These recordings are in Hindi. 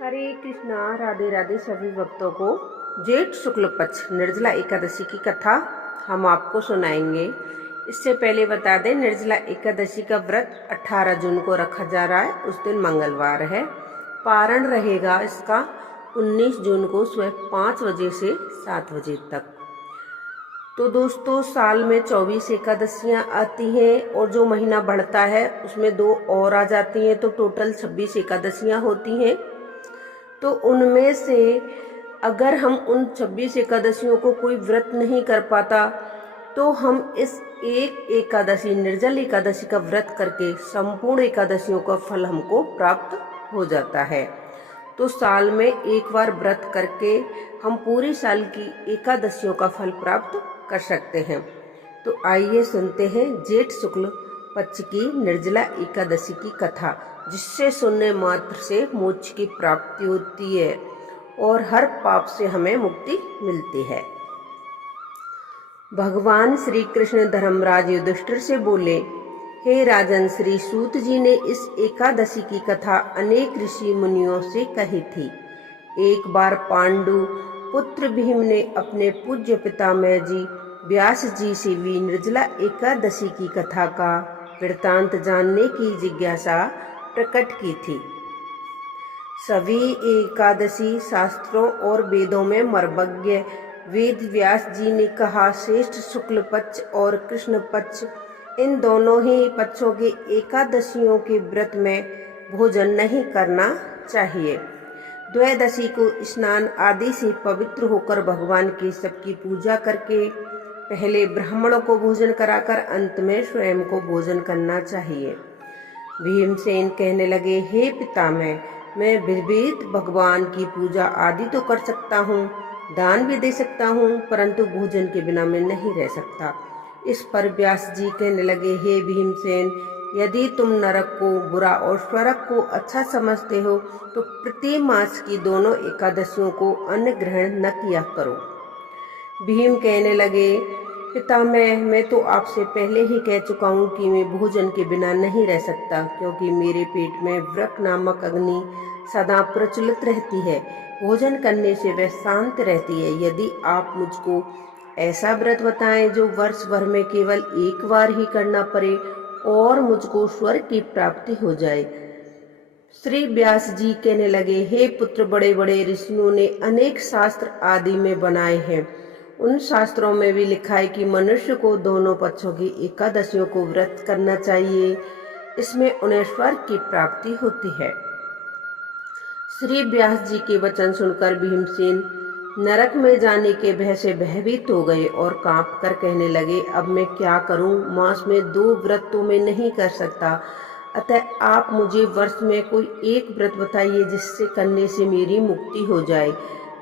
हरे कृष्णा। राधे राधे सभी भक्तों को। जेठ शुक्ल पक्ष निर्जला एकादशी की कथा हम आपको सुनाएंगे। इससे पहले बता दें, निर्जला एकादशी का व्रत 18 जून को रखा जा रहा है। उस दिन मंगलवार है। पारण रहेगा इसका 19 जून को सुबह 5 बजे से 7 बजे तक। तो दोस्तों, साल में 24 एकादशियाँ आती हैं और जो महीना बढ़ता है उसमें 2 और आ जाती हैं, तो टोटल 26 एकादशियाँ होती हैं। तो उनमें से अगर हम उन 26 एकादशियों को कोई व्रत नहीं कर पाता, तो हम इस एक एकादशी निर्जल एकादशी का व्रत करके संपूर्ण एकादशियों का फल हमको प्राप्त हो जाता है। तो साल में एक बार व्रत करके हम पूरी साल की एकादशियों का फल प्राप्त कर सकते हैं। तो आइए सुनते हैं जेठ शुक्ल पक्ष की निर्जला एकादशी की कथा, जिससे सुनने मात्र से मोक्ष की प्राप्ति होती है और हर पाप से हमें मुक्ति मिलती है। भगवान श्री कृष्ण धर्मराज युधिष्ठिर से बोले, हे राजन, श्री सूत जी ने इस एकादशी की कथा अनेक ऋषि मुनियों से कही थी। एक बार पांडु पुत्र भीम ने अपने पूज्य पितामह जी व्यास जी से भी निर्जला एकादशी की कथा का वृतांत जानने की जिज्ञासा प्रकट की थी। सभी एकादशी शास्त्रों और वेदों में मर्मज्ञ वेद व्यास जी ने कहा, श्रेष्ठ शुक्ल पक्ष और कृष्ण पक्ष, इन दोनों ही पक्षों के एकादशियों के व्रत में भोजन नहीं करना चाहिए। द्वादशी को स्नान आदि से पवित्र होकर भगवान के सबकी पूजा करके पहले ब्राह्मणों को भोजन कराकर अंत में स्वयं को भोजन करना चाहिए। भीमसेन कहने लगे, हे पितामह, मैं विविध भगवान की पूजा आदि तो कर सकता हूँ, दान भी दे सकता हूँ, परंतु भोजन के बिना मैं नहीं रह सकता। इस पर व्यास जी कहने लगे, हे भीमसेन, यदि तुम नरक को बुरा और स्वर्ग को अच्छा समझते हो तो प्रति मास की दोनों एकादशियों को अन्न ग्रहण न किया करो। भीम कहने लगे, पितामह, मैं तो आपसे पहले ही कह चुका हूँ कि मैं भोजन के बिना नहीं रह सकता, क्योंकि मेरे पेट में व्रक नामक अग्नि सदा प्रज्वलित रहती है। भोजन करने से वह शांत रहती है। यदि आप मुझको ऐसा व्रत बताएं जो वर्ष भर में केवल एक बार ही करना पड़े और मुझको स्वर्ग की प्राप्ति हो जाए। श्री व्यास जी कहने लगे, हे पुत्र, बड़े बड़े ऋषियों ने अनेक शास्त्र आदि में बनाए हैं। उन शास्त्रों में भी लिखा है कि मनुष्य को दोनों पक्षों की एकादशियों को व्रत करना चाहिए, इसमें उन्हें स्वर्ग की प्राप्ति होती है। श्री व्यास जी के वचन सुनकर भीमसेन नरक में जाने के भय से भयभीत हो गए और कांप कर कहने लगे, अब मैं क्या करूं? मास में 2 व्रत तो मैं नहीं कर सकता, अतः आप मुझे वर्ष में कोई एक व्रत बताइए जिससे करने से मेरी मुक्ति हो जाए।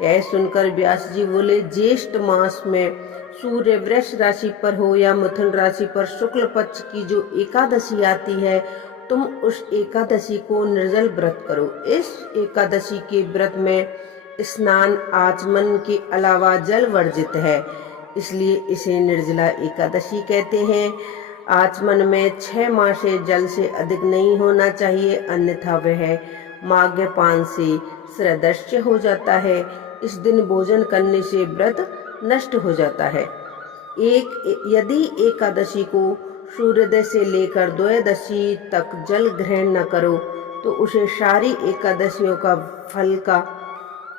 यह सुनकर व्यास जी बोले, ज्येष्ठ मास में सूर्य वृष राशि पर हो या मिथुन राशि पर शुक्ल पक्ष की जो एकादशी आती है, तुम उस एकादशी को निर्जल व्रत करो। इस एकादशी के व्रत में स्नान आचमन के अलावा जल वर्जित है, इसलिए इसे निर्जला एकादशी कहते हैं। आचमन में 6 माह से जल से अधिक नहीं होना चाहिए, अन्यथा वह मार्गपान से सदृश्य हो जाता है। इस दिन भोजन करने से व्रत नष्ट हो जाता है। यदि एकादशी को सूर्योदय से लेकर द्वादशी तक जल ग्रहण न करो तो उसे सारी एकादशियों का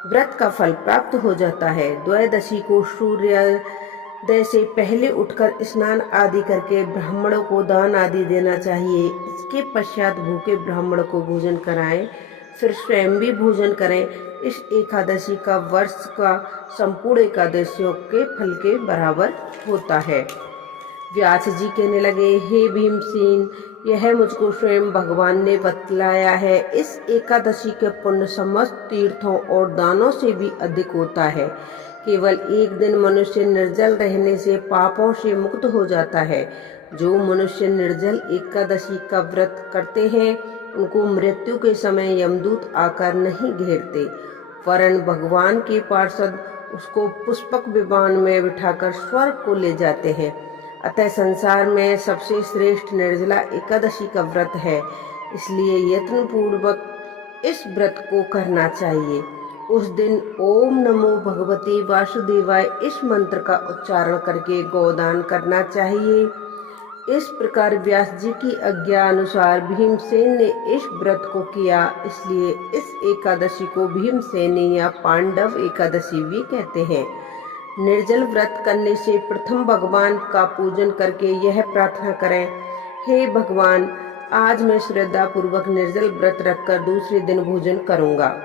व्रत का फल प्राप्त हो जाता है। द्वादशी को सूर्योदय से पहले उठकर स्नान आदि करके ब्राह्मणों को दान आदि देना चाहिए। इसके पश्चात भूखे ब्राह्मणों को भोजन कराएं, फिर स्वयं भी भोजन करें। इस एकादशी का वर्ष का संपूर्ण एकादशियों के फल के बराबर होता है। व्यास जी कहने लगे, हे भीमसेन, यह मुझको स्वयं भगवान ने बतलाया है। इस एकादशी के पुण्य समस्त तीर्थों और दानों से भी अधिक होता है। केवल एक दिन मनुष्य निर्जल रहने से पापों से मुक्त हो जाता है। जो मनुष्य निर्जल एकादशी का व्रत करते हैं उनको मृत्यु के समय यमदूत आकर नहीं घेरते, वरन भगवान के पार्षद उसको पुष्पक विमान में बिठाकर स्वर्ग को ले जाते हैं। अतः संसार में सबसे श्रेष्ठ निर्जला एकादशी का व्रत है, इसलिए यत्न पूर्वक इस व्रत को करना चाहिए। उस दिन ओम नमो भगवते वासुदेवाय इस मंत्र का उच्चारण करके गोदान करना चाहिए। इस प्रकार व्यास जी की आज्ञा अनुसार भीमसेन ने इस व्रत को किया, इसलिए इस एकादशी को भीमसेनी या पांडव एकादशी भी कहते हैं। निर्जल व्रत करने से प्रथम भगवान का पूजन करके यह प्रार्थना करें, हे भगवान, आज मैं श्रद्धा पूर्वक निर्जल व्रत रखकर दूसरे दिन भोजन करूंगा।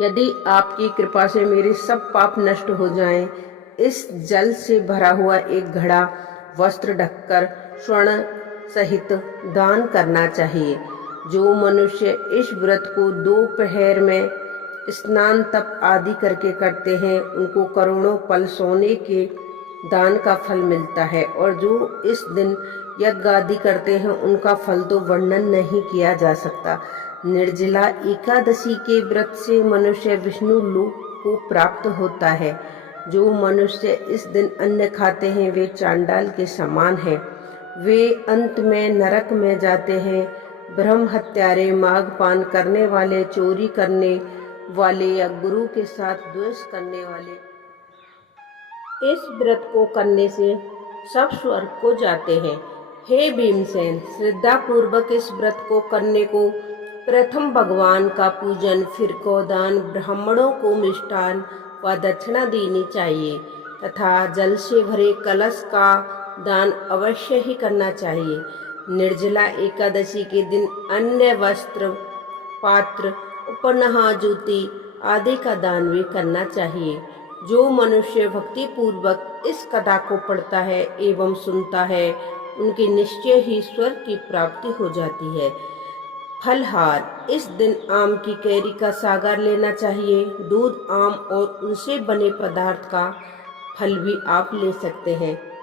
यदि आपकी कृपा से मेरे सब पाप नष्ट हो जाएं, इस जल से भरा हुआ एक घड़ा वस्त्र ढककर स्वर्ण सहित दान करना चाहिए। जो मनुष्य इस व्रत को दोपहर में स्नान तप आदि करके करते हैं, उनको करोड़ों पल सोने के दान का फल मिलता है, और जो इस दिन यज्ञ आदि करते हैं, उनका फल तो वर्णन नहीं किया जा सकता। निर्जला एकादशी के व्रत से मनुष्य विष्णु लोक को प्राप्त होता है। जो मनुष्य इस दिन अन्न खाते हैं, वे चांडाल के समान हैं। वे अंत में नरक में जाते हैं। ब्रह्म हत्यारे, माघपान करने वाले, चोरी करने वाले या गुरु के साथ द्वेष करने वाले इस व्रत को करने से सब स्वर्ग को जाते हैं। हे भीमसेन, श्रद्धा पूर्वक इस व्रत को करने को प्रथम भगवान का पूजन, फिर गोदान, ब्राह्मणों को मिष्ठान व दक्षिणा देनी चाहिए तथा जल से भरे कलश का दान अवश्य ही करना चाहिए। निर्जला एकादशी के दिन अन्य वस्त्र, पात्र, उपनहा, जूती आदि का दान भी करना चाहिए। जो मनुष्य भक्ति पूर्वक इस कथा को पढ़ता है एवं सुनता है, उनकी निश्चय ही स्वर्ग की प्राप्ति हो जाती है। फलहार, इस दिन आम की कैरी का सागर लेना चाहिए। दूध, आम और उनसे बने पदार्थ का फल भी आप ले सकते हैं।